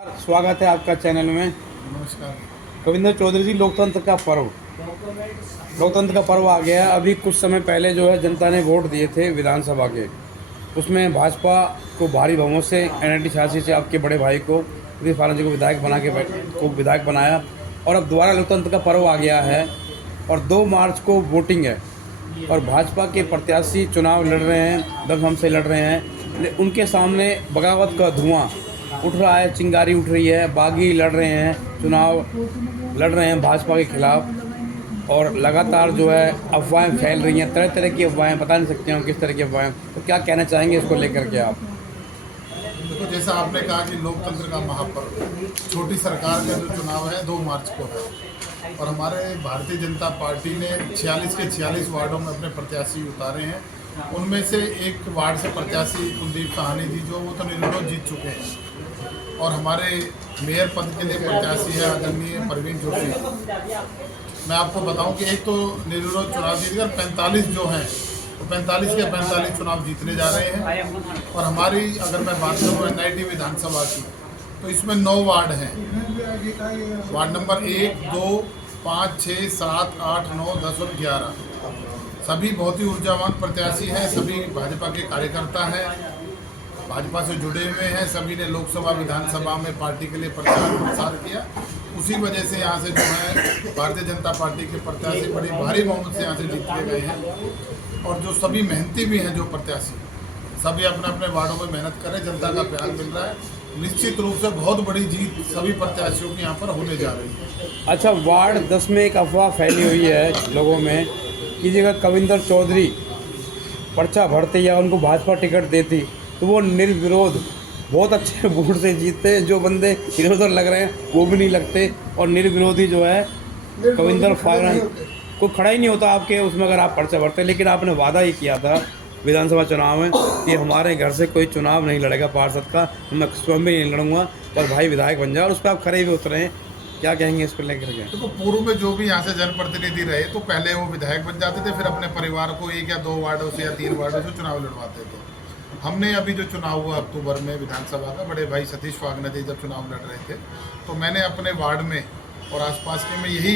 स्वागत है आपका चैनल में। नमस्कार। कविंदर चौधरी जी, लोकतंत्र का पर्व आ गया है। अभी कुछ समय पहले जो है जनता ने वोट दिए थे विधानसभा के, उसमें भाजपा को भारी बहुमत से NIT 86 से आपके बड़े भाई को प्रदीप पालन जी को विधायक बनाया। और अब दोबारा लोकतंत्र का पर्व आ गया है और 2 मार्च को वोटिंग है और भाजपा के प्रत्याशी चुनाव लड़ रहे हैं, दमखम से लड़ रहे हैं। उनके सामने बगावत का धुआं उठ रहा है, चिंगारी उठ रही है, बागी लड़ रहे हैं, चुनाव लड़ रहे हैं भाजपा के खिलाफ। और लगातार जो है अफवाहें फैल रही हैं, तरह तरह की अफवाहें, बता नहीं सकते हम किस तरह की अफवाहें। तो क्या कहना चाहेंगे इसको लेकर के आप? देखो, जैसा आपने कहा कि लोकतंत्र का महापर्व छोटी सरकार का जो चुनाव है 2 मार्च को है और हमारे भारतीय जनता पार्टी ने 46 के 46 वार्डों में अपने प्रत्याशी उतारे हैं। उनमें से एक वार्ड से प्रत्याशी कुलदीप साहनी जी जो वो तो निर्विरोध जीत चुके हैं और हमारे मेयर पद के लिए प्रत्याशी है आदरणीय परवीन जोशी। मैं आपको बताऊं कि एक तो निर्विरोध चुनाव जीतकर 45 जो हैं तो 45 के 45 चुनाव जीतने जा रहे हैं। और हमारी अगर मैं बात करूँ NIT विधानसभा की तो इसमें 9 वार्ड हैं। वार्ड नंबर 1, 2, 5, 6, 7, 8, 9, 10 और 11 सभी बहुत ही ऊर्जावान प्रत्याशी हैं। सभी भाजपा के कार्यकर्ता हैं, भाजपा से जुड़े हुए हैं। सभी ने लोकसभा विधानसभा में पार्टी के लिए प्रचार प्रसार किया। उसी वजह से यहाँ से जो है भारतीय जनता पार्टी के प्रत्याशी बड़ी भारी बहुमत से यहाँ से जीत के गए हैं। और जो सभी मेहनती भी हैं, जो प्रत्याशी सभी अपने अपने वार्डों में मेहनत करें, जनता का प्यार मिल रहा है। निश्चित रूप से बहुत बड़ी जीत सभी प्रत्याशियों की यहाँ पर होने जा रही है। अच्छा, वार्ड 10 में एक अफवाह फैली हुई है लोगों में कि जगह कविंदर चौधरी पर्चा भरते या उनको भाजपा टिकट देती तो वो निर्विरोध बहुत अच्छे वोट से जीतते। जो बंदे इधर उधर लग रहे हैं वो भी नहीं लगते और निर्विरोधी जो है कविंदर फागना को खड़ा ही नहीं होता आपके उसमें अगर आप पर्चा भरते। लेकिन आपने वादा ही किया था विधानसभा चुनाव में कि हमारे घर से कोई चुनाव नहीं लड़ेगा पार्षद का, मैं स्वयं भी नहीं लड़ूंगा और भाई विधायक बन जाए। और उस पर आप खड़े भी उतरे हैं, क्या कहेंगे इस पर लेकर के? देखो, पूर्व में जो भी यहाँ से जनप्रतिनिधि रहे तो पहले वो विधायक बन जाते थे, फिर अपने परिवार को 1 या 2 वार्डों से या 3 वार्डों से चुनाव लड़वाते थे। हमने अभी जो चुनाव हुआ अक्टूबर में विधानसभा का, बड़े भाई सतीश फागना जी जब चुनाव लड़ रहे थे तो मैंने अपने वार्ड में और आसपास के में यही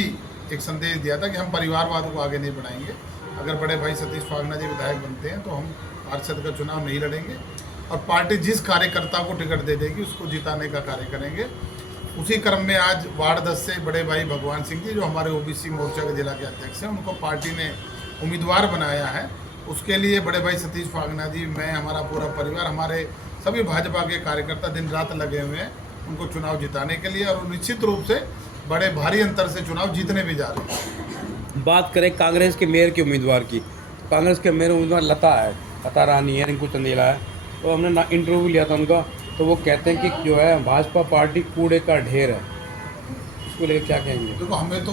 एक संदेश दिया था कि हम परिवारवाद को आगे नहीं बढ़ाएंगे। अगर बड़े भाई सतीश फागना जी विधायक बनते हैं तो हम पार्षद का चुनाव नहीं लड़ेंगे और पार्टी जिस कार्यकर्ता को टिकट दे देगी उसको जिताने का कार्य करेंगे। उसी क्रम में आज वार्ड 10 से बड़े भाई भगवान सिंह जी जो हमारे OBC मोर्चा के जिला के अध्यक्ष हैं, उनको पार्टी ने उम्मीदवार बनाया है। उसके लिए बड़े भाई सतीश फागना जी, मैं, हमारा पूरा परिवार, हमारे सभी भाजपा के कार्यकर्ता दिन रात लगे हुए हैं उनको चुनाव जिताने के लिए और निश्चित रूप से बड़े भारी अंतर से चुनाव जीतने भी जा रहे हैं। बात करें कांग्रेस के मेयर के उम्मीदवार की, कांग्रेस के मेयर उम्मीदवार लता रानी है, रिंकू चंदेला है। तो हमने इंटरव्यू लिया था उनका, तो वो कहते हैं कि जो है भाजपा पार्टी कूड़े का ढेर है। इसको लेकर क्या कहेंगे? देखो, हमें तो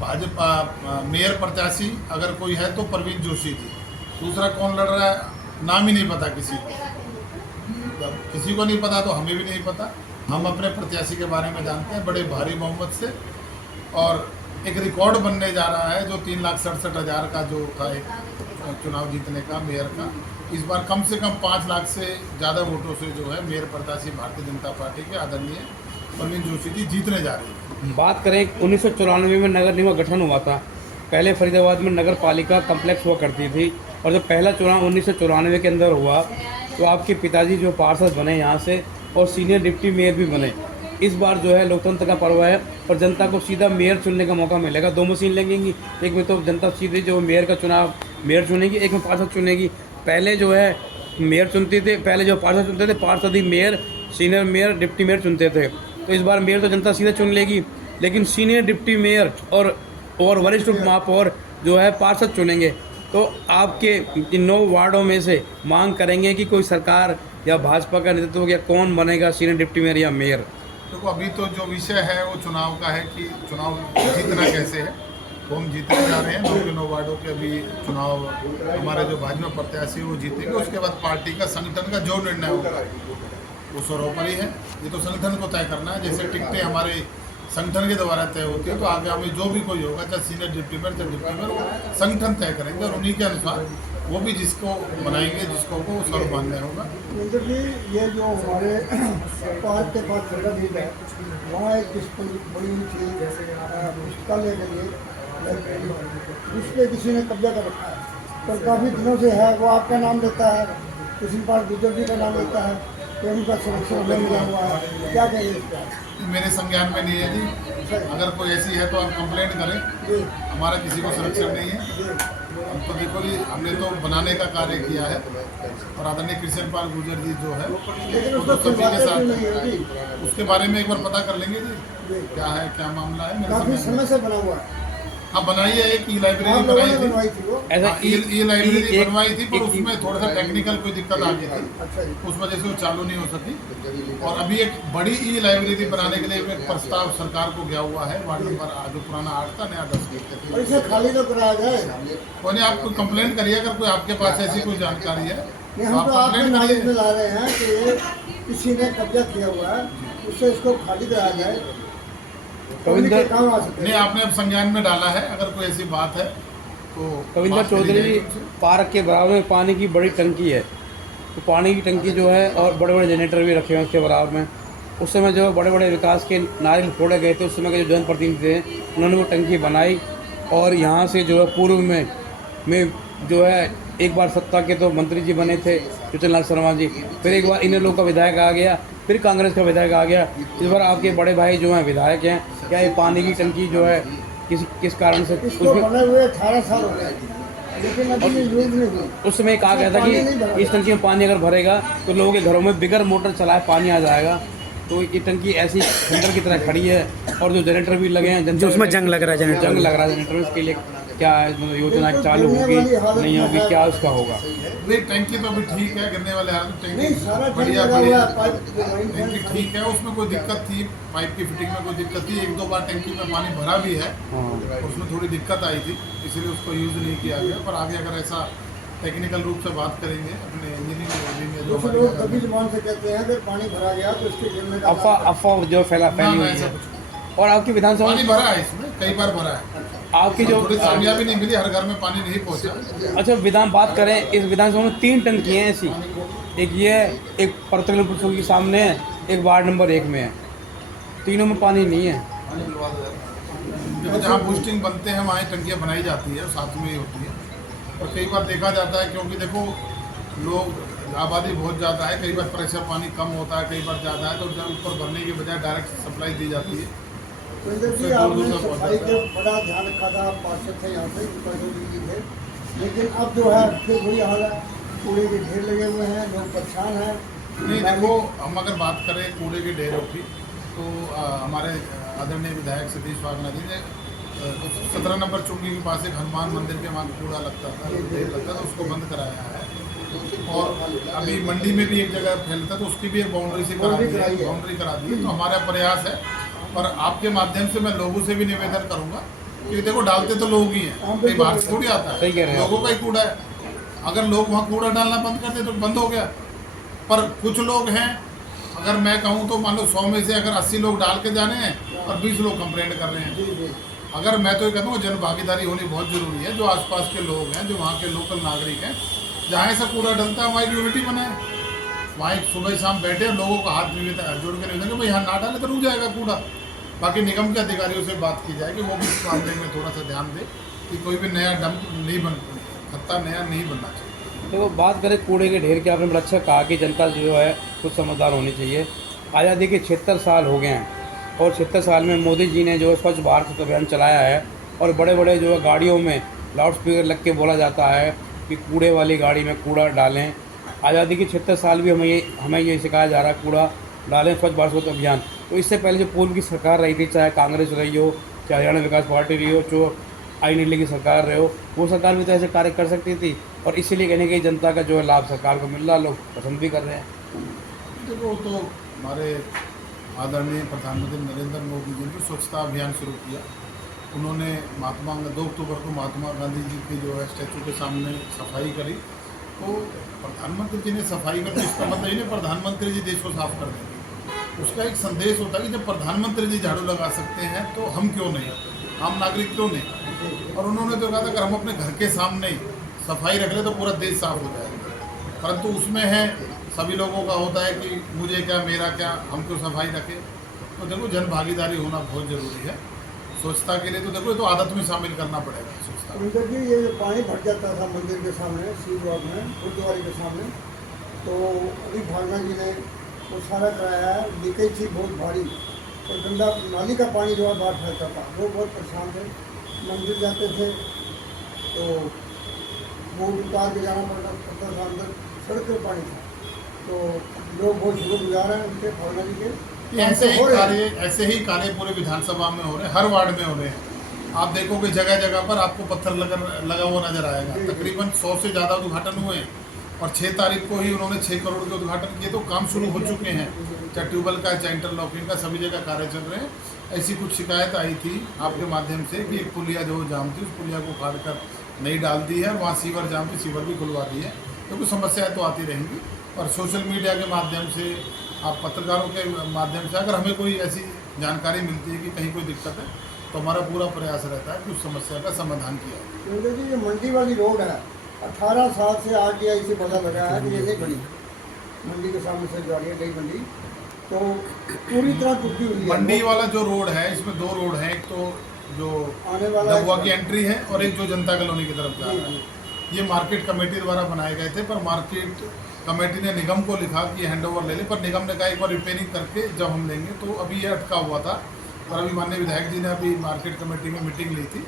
भाजपा मेयर प्रत्याशी अगर कोई है तो परवीन जोशी जी, दूसरा कौन लड़ रहा है नाम ही नहीं पता किसी को। जब किसी को नहीं पता तो हमें भी नहीं पता। हम अपने प्रत्याशी के बारे में जानते हैं बड़े भारी बहुमत से और एक रिकॉर्ड बनने जा रहा है जो 3,67,000 का जो था एक चुनाव जीतने का मेयर का। इस बार कम से कम 5 लाख से ज़्यादा वोटों से जो है मेयर प्रत्याशी भारतीय जनता पार्टी के आदरणीय परवीन जोशी जी जीतने जा रही है। बात करें 1994 में नगर निगम गठन हुआ था। पहले फरीदाबाद में नगर पालिका कम्प्लेक्स हुआ करती थी और जब पहला चुनाव 1994 के अंदर हुआ तो आपके पिताजी जो पार्षद बने यहाँ से और सीनियर डिप्टी मेयर भी बने। इस बार जो है लोकतंत्र का पर्व है और जनता को सीधा मेयर चुनने का मौका मिलेगा। 2 मशीन लगेंगी, एक में तो जनता सीधे जो मेयर का चुनाव मेयर चुनेगी, एक में पार्षद चुनेगी। पहले जो है मेयर चुनते थे, पहले जो पार्षद चुनते थे, पार्षद ही mayor, senior mayor, deputy mayor चुनते थे। तो इस बार मेयर तो जनता सीधे चुन लेगी, लेकिन सीनियर डिप्टी मेयर और वरिष्ठ महापौर जो है पार्षद चुनेंगे। तो आपके इन 9 वार्डों में से मांग करेंगे कि कोई सरकार या भाजपा का नेतृत्व या कौन बनेगा सीनियर डिप्टी मेयर या मेयर? देखो, अभी तो जो विषय है वो चुनाव का है कि चुनाव जीतना कैसे है, तो हम जीतने जा रहे हैं। 9 के 9 वार्डों के अभी चुनाव हमारे जो भाजपा प्रत्याशी वो जीतेंगे। उसके बाद पार्टी का संगठन का जो निर्णय होगा वो सर्वोपरि है। ये तो संगठन को तय करना है। जैसे टिकटें हमारे संगठन के द्वारा तय होती है तो आगे हमें जो भी कोई होगा, चाहे सीनियर डिप्टी मेयर चाहे डिप्टी मेयर, वो संगठन तय करेंगे और उन्हीं के अनुसार वो भी जिसको बनाएंगे, जिसको को सर्वमान्य होगा। इंद्र जी, ये जो हमारे पार्क के पास जगह भी है, वहाँ एक डिस्प्ले बड़ी थी पुस्तकालय के लिए लाइब्रेरी, उस पर किसी ने कब्जा कर रखा है, पर काफ़ी दिनों से है। वो आपका नाम लेता है, किसी पार्क गुजर जी का नाम लेता है, तो उनका संरक्षण नहीं मिला हुआ है। क्या कहेंगे इस पर? मेरे संज्ञान में नहीं है जी। अगर कोई ऐसी है तो आप कंप्लेंट करें, जी हमारा किसी को संरक्षण नहीं है। जी हम तो देखो जी, हमने तो बनाने का कार्य किया है, और आदरणीय कृष्ण पाल गुर्जर जी जो है लेकिन वो उसका तो सभी के नहीं साथ, है जी। उसके बारे में एक बार पता कर लेंगे जी, जी क्या है क्या मामला है। मेरे काफ़ी समझ समय में से बना हुआ है। हाँ, बनाई है, एक ई आप लाइब्रेरी लोगों बनाई ने थी। बनवाई थी वो? ऐसा हाँ, ई लाइब्रेरी एक- बनवाई थी, पर एक- उसमें थोड़ा सा टेक्निकल कोई दिक्कत आ गई थी, अच्छा जी। उस वजह से वो चालू नहीं हो सकी। और अभी एक बड़ी ई लाइब्रेरी बनाने के लिए एक प्रस्ताव सरकार को गया हुआ है, वार्ड नंबर जो पुराना 8 था, नया 10। और इसे खाली तो कराया जाए। कोई नहीं, आप कोई कंप्लेंट करिए, अगर कोई आपके पास ऐसी कोई जानकारी है नहीं, तो हम आप तो आपके कंप्लेंट नॉलेज में करिए। ला रहे हैं कि ये किसी ने कब्जा किया हुआ है, उससे इसको खाली कराया जाए, कविंदर- के काम आ सकते नहीं, हैं। आपने अब संज्ञान में डाला है, अगर कोई ऐसी बात है तो कविंदर बात करी चौधरी जी, जाएगी उनसे। पार्क के बराबर में पानी की बड़ी टंकी है, तो पानी की टंकी जो है और बड़े बड़े जनरेटर भी रखे हुए हैं उसके बराबर में। उस समय जो बड़े बड़े विकास के नारियल फोड़े गए थे, उस समय के जो जनप्रतिनिधि थे उन्होंने वो टंकी बनाई, और यहाँ से जो है पूर्व में जो है एक बार सत्ता के तो मंत्री जी बने थे चेतन शर्मा जी, फिर एक बार इन लोग का विधायक आ गया, फिर कांग्रेस का विधायक आ गया, इस बार आपके बड़े भाई जो हैं विधायक हैं। क्या ये पानी की टंकी जो है किस कारण से इसको उसमें बने हुए 18 साल हो गए, लेकिन अभी ये यूज नहीं हुई। उस समय कहा गया था पानी नहीं भरा। कि इस टंकी में पानी अगर भरेगा तो लोगों के घरों में बिगर मोटर चलाए पानी आ जाएगा। तो ये टंकी ऐसी खंडर की तरह खड़ी है, और जो जनरेटर भी लगे हैं, जो उसमें जंग लग रहा है जनरेटर जंग लग रहा है जनरेटर में, इसके लिए क्या है, मतलब योजना चालू होगी नहीं होगी, क्या उसका होगा? नहीं, टैंकी तो अभी ठीक है, गिरने वाले हालत नहीं, सारा टैंकी टैंक बढ़िया लगा हुआ बढ़िया है, पाइप जो लाइन टैंकी है। ठीक है। उसमें कोई दिक्कत थी, पाइप की फिटिंग में कोई दिक्कत थी, 1-2 बार टैंकी में पानी भरा भी है, हाँ। उसमें थोड़ी दिक्कत आई थी, इसलिए उसको यूज़ नहीं किया गया। पर आगे अगर ऐसा टेक्निकल रूप से बात करेंगे अपने इंजीनियरिंग में जो कुछ लोग कभी जुबान से कहते हैं अगर पानी भरा गया तो इसके गिरने का अफवाह जो फैली हुई ऐसा है। कुछ और आपकी विधानसभा पानी में भरा है, इसमें कई बार भरा है, आपकी जो थोड़ी कामयाबी नहीं मिली, हर घर में पानी नहीं पहुंचा। अच्छा विधान बात करें, इस विधानसभा में 3 टंकी हैं ऐसी, एक ये है, एक परतगल पुल के सामने है, एक वार्ड नंबर 1 में है, तीनों में पानी नहीं है। देखो, जहाँ बूस्टिंग बनते हैं वहाँ टंकियाँ बनाई जाती है, साथ में ही होती है। और कई बार देखा जाता है, क्योंकि देखो लोग आबादी बहुत ज़्यादा है, कई बार प्रेशर पानी कम होता है, कई बार ज़्यादा है, तो जब ऊपर भरने के बजाय डायरेक्ट सप्लाई दी जाती है। सुंदर जी, उससे आपने दूर-दूर तक सफाई पहुंचाता का बड़ा ध्यान रखा था, आप पार्षद थे यहाँ पे, उपयोगी जी थे, लेकिन अब जो है फिर वही हाल है, कूड़े के ढेर लगे हुए हैं, लोग परेशान हैं। नहीं, देखो हम अगर बात करें कूड़े के ढेरों की, तो हमारे आदरणीय विधायक सतीश वागना जी ने 17 नंबर चौकी के पास एक हनुमान मंदिर के वहाँ कूड़ा लगता था, ढेर लगता था, उसको बंद कराया है। और अभी मंडी में भी एक जगह फैलता, तो उसकी भी एक बाउंड्री से करा दी है, बाउंड्री करा दी है। तो हमारा प्रयास है, पर आपके माध्यम से मैं लोगों से भी निवेदन करूंगा कि देखो डालते तो लोग ही हैं, कई बाहर से थोड़ी आता सही कह है, रहे हैं लोगों का ही कूड़ा है। अगर लोग वहाँ कूड़ा डालना बंद कर दे तो बंद हो गया। पर कुछ लोग हैं, अगर मैं कहूँ तो मान लो 100 में से अगर 80 लोग डाल के जा रहे हैं और 20 लोग कंप्लेंट कर रहे हैं। अगर मैं तो ये कहता हूँ जन भागीदारी होनी बहुत जरूरी है, जो आसपास के लोग हैं, जो वहाँ के लोकल नागरिक हैं, जहाँ ऐसा कूड़ा डलता है वहाँ एक यूनिटी बनाए, वहाँ एक सुबह शाम बैठे लोगों का हाथ जोड़ के निवेदन कि भाई यहाँ ना डाले तो रुक जाएगा कूड़ा। बाकी निगम के अधिकारियों से बात की जाए कि वो भी इस मामले में थोड़ा सा ध्यान दे कि कोई भी नया डंप नहीं खत्ता नया नहीं बनना चाहिए। देखो बात करें कूड़े के ढेर की, आपने बड़ा अच्छा कहा कि जनता जो है कुछ समझदार होनी चाहिए। आज़ादी के 76 साल हो गए हैं, और 76 साल में मोदी जी ने जो है स्वच्छ भारत अभियान चलाया है, और बड़े बड़े जो है गाड़ियों में लाउड स्पीकर लग के बोला जाता है कि कूड़े वाली गाड़ी में कूड़ा डालें। आज़ादी के 76 साल भी हमें ये सिखाया जा रहा है कूड़ा डालें, स्वच्छ भारत अभियान। तो इससे पहले जो पूर्व की सरकार रही थी, चाहे कांग्रेस रही हो, चाहे हरियाणा विकास पार्टी रही हो, जो आई नीले की सरकार रहे हो, वो सरकार भी तो ऐसे कार्य कर सकती थी, और इसीलिए कहने की जनता का जो है लाभ सरकार को मिल रहा, लोग पसंद भी कर रहे हैं। देखो तो हमारे आदरणीय प्रधानमंत्री नरेंद्र मोदी जी ने स्वच्छता अभियान शुरू किया। उन्होंने 2 अक्टूबर को महात्मा गांधी जी के जो है स्टैचू के सामने सफाई करी। तो प्रधानमंत्री जी ने सफाई कर, इसका मतलब ये नहीं प्रधानमंत्री जी देश को साफ कर देंगे। उसका एक संदेश होता है कि जब प्रधानमंत्री जी झाड़ू लगा सकते हैं तो हम क्यों नहीं, आम नागरिक क्यों नहीं। और उन्होंने तो कहा था अगर हम अपने घर के सामने सफाई रख ले तो पूरा देश साफ हो जाएगा, परंतु उसमें है सभी लोगों का होता है कि मुझे क्या, मेरा क्या, हम क्यों सफाई रखें। तो देखो जन भागीदारी होना बहुत ज़रूरी है स्वच्छता के लिए। तो देखो ये तो आदत में शामिल करना पड़ेगा स्वच्छता। अंदर जी ये पानी भर जाता था मंदिर के सामने, सीध रोड में, गुरुद्वारे के सामने, तो अभी भावना जी ने वो सारा कराया है। लीकेज थी बहुत भारी, और गंदा नाली का पानी जो है बाहर फैलता था, वो बहुत परेशान थे। मंदिर जाते थे तो वो उतार के जाना पड़ता था, अंदर सड़क पर पानी था। तो लोग बहुत शुक्रगुजार हैं उनके, भावना जी के। ये ऐसे ही कार्य पूरे विधानसभा में हो रहे हैं, हर वार्ड में हो रहे हैं। आप देखोगे जगह जगह पर आपको पत्थर लगा हुआ नजर आएगा। तकरीबन 100 से ज़्यादा उद्घाटन हुए हैं, और 6 तारीख को ही उन्होंने 6 करोड़ के उद्घाटन किए। तो काम शुरू हो चुके हैं, चाहे ट्यूबवेल का, चाहे इंटरलॉकिंग का, सभी जगह कार्य चल रहे हैं। ऐसी कुछ शिकायत आई थी आपके माध्यम से कि एक पुलिया जो जाम थी, उस पुलिया को फाड़ कर नहीं डाल दी है, वहाँ सीवर जाम थी, सीवर भी खुलवा दी है। तो कुछ समस्याएँ तो आती रहेंगी, और सोशल मीडिया के माध्यम से, आप पत्रकारों के माध्यम से अगर हमें कोई ऐसी जानकारी मिलती है कि कहीं कोई दिक्कत है, तो हमारा पूरा प्रयास रहता है कि उस समस्या का समाधान किया जाए। क्योंकि जी ये मंडी वाली रोड है, 18 साल से RTI से पता लगा है कि ये नहीं बनी। मंडी के सामने से जा रही है नई मंडी, तो पूरी तरह टूटी हुई है। मंडी वाला जो रोड है, इसमें 2 रोड हैं, एक तो जो आने वाला दबुआ की एंट्री है, और एक जो जनता कॉलोनी की तरफ जा रहा है। ये मार्केट कमेटी द्वारा बनाए गए थे, पर मार्केट कमेटी ने निगम को लिखा कि हैंडओवर ले ले, पर निगम ने कहा एक बार रिपेयरिंग करके जब हम लेंगे। तो अभी ये अटका हुआ था, और अभी माननीय विधायक जी ने अभी मार्केट कमेटी में मीटिंग ली थी,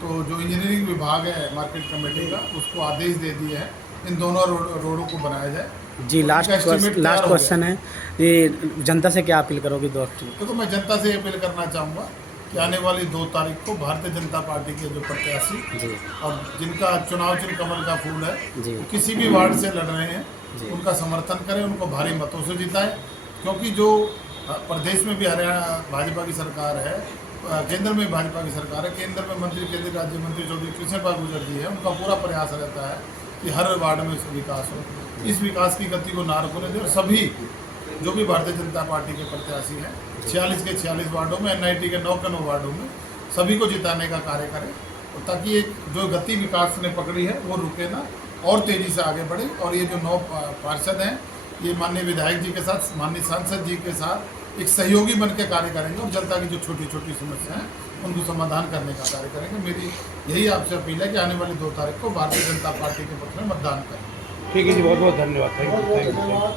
तो जो इंजीनियरिंग विभाग है मार्केट कमेटी का, उसको आदेश दे दिए हैं इन दोनों रोडों को बनाया जाए। जी, लास्ट क्वेश्चन है, ये जनता से क्या अपील करोगे दोस्तों? तो मैं जनता से अपील करना चाहूँगा कि आने वाली 2 तारीख को भारतीय जनता पार्टी के जो प्रत्याशी जी, और जिनका चुनाव चिन्ह कमल का फूल है, जी, वो किसी भी वार्ड से लड़ रहे हैं, उनका समर्थन करें, उनको भारी मतों से जिताएं। क्योंकि जो प्रदेश में भी हरियाणा भाजपा की सरकार है, केंद्र में भाजपा की सरकार है, केंद्र में मंत्री, केंद्रीय राज्य मंत्री चौधरी कृष्ण पाल गुर्जर जी है, उनका पूरा प्रयास रहता है कि हर वार्ड में विकास हो। इस विकास की गति को ना रुकने दें, और सभी जो भी भारतीय जनता पार्टी के प्रत्याशी हैं 46 के 46 वार्डों में, NIT के 9 के 9 वार्डों में सभी को जिताने का कार्य करें, और ताकि एक जो गति विकास ने पकड़ी है वो रुके ना, और तेज़ी से आगे बढ़े। और ये जो 9 पार्षद हैं, ये माननीय विधायक जी के साथ, माननीय सांसद जी के साथ एक सहयोगी बन के कार्य करेंगे, और जनता की जो छोटी छोटी समस्याएं हैं उनको समाधान करने का कार्य करेंगे। मेरी यही आपसे अपील है कि आने वाली 2 तारीख को भारतीय जनता पार्टी के पक्ष में मतदान करें। ठीक है जी, बहुत बहुत धन्यवाद। बहुत बहुत धन्यवाद।